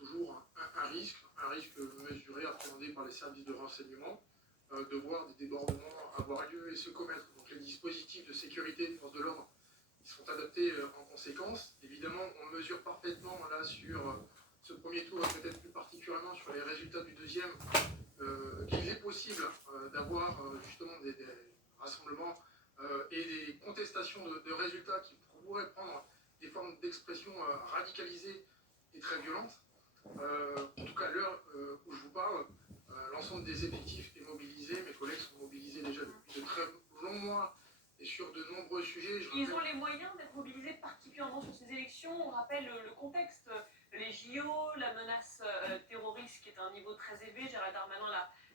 toujours un risque mesuré, appréhendé par les services de renseignement, de voir des débordements avoir lieu et se commettre. Donc les dispositifs de sécurité des forces de l'ordre ils sont adaptés en conséquence. Évidemment, on mesure parfaitement là sur ce premier tour et peut-être plus particulièrement sur les résultats du deuxième qu'il est possible d'avoir justement des rassemblements et des contestations de résultats qui pourraient prendre des formes d'expression radicalisées et très violentes. En tout cas, à l'heure où je vous parle, l'ensemble des effectifs est mobilisé. Mes collègues sont mobilisés déjà depuis de très longs mois et sur de nombreux sujets. Ils ont les moyens d'être mobilisés particulièrement sur ces élections. On rappelle le contexte, les JO, la menace terroriste qui est à un niveau très élevé. Gérald Darmanin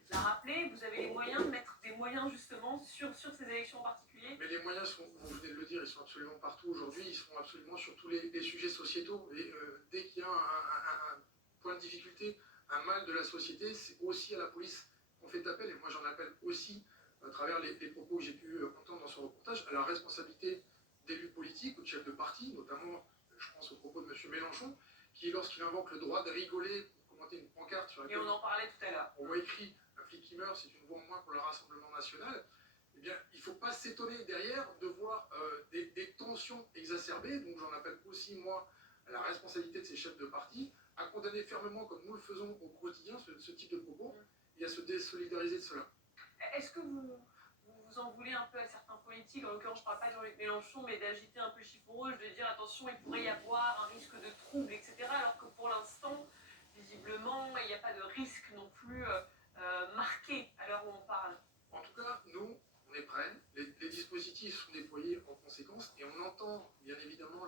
l'a rappelé. Vous avez les moyens de mettre des moyens justement sur ces élections en particulier. Mais les moyens sont, vous venez de le dire, ils sont absolument partout aujourd'hui. Ils sont absolument sur tous les sujets sociétaux. Et dès qu'il y a un point de difficulté, un mal de la société, c'est aussi à la police qu'on fait appel. Et moi, j'en appelle aussi à travers les propos que j'ai pu entendre dans ce reportage, à la responsabilité d'élus politiques ou de chefs de parti, notamment, je pense au propos de M. Mélenchon, qui, lorsqu'il invoque le droit de rigoler pour commenter une pancarte sur laquelle on en parlait tout à l'heure, on voit écrit « Un flic qui meurt, c'est une voix en moins pour le Rassemblement national », eh bien, il ne faut pas s'étonner derrière de voir des tensions exacerbées. Donc, j'en appelle aussi, moi, à la responsabilité de ces chefs de parti, à condamner fermement, comme nous le faisons au quotidien, ce type de propos, et à se désolidariser de cela. Est-ce que vous en voulez un peu à certains politiques, en l'occurrence je ne parle pas de Jean-Luc Mélenchon, mais d'agiter un peu le chiffon rouge, de dire attention, il pourrait y avoir un risque de trouble, etc. Alors que pour l'instant, visiblement, il n'y a pas de risque non plus marqué à l'heure où on parle. En tout cas, nous, on est prêts, les dispositifs sont déployés en conséquence, et on entend bien évidemment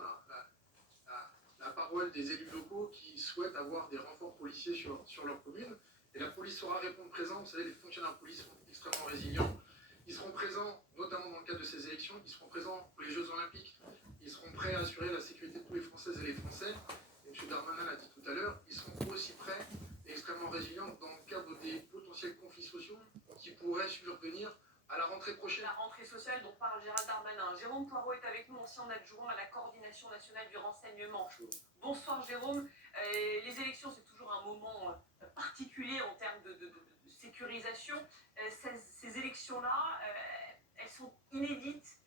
la parole des élus locaux qui souhaitent avoir des renforts policiers sur leur commune. Et la police saura répondre présent. Vous savez, les fonctionnaires de police sont extrêmement résilients. Ils seront présents, notamment dans le cadre de ces élections. Ils seront présents pour les Jeux Olympiques. Ils seront prêts à assurer la sécurité de tous les Françaises et les Français. Et M. Darmanin l'a dit tout à l'heure, ils seront aussi prêts et extrêmement résilients dans le cadre des potentiels conflits sociaux qui pourraient survenir à la rentrée prochaine. La rentrée sociale dont parle Gérald Darmanin. Jérôme Poirot est avec nous, ancien adjoint à la coordination nationale du renseignement. Bonsoir Jérôme. Les élections, c'est toujours un moment particulier en termes de sécurisation. Ces élections-là, elles sont inédites.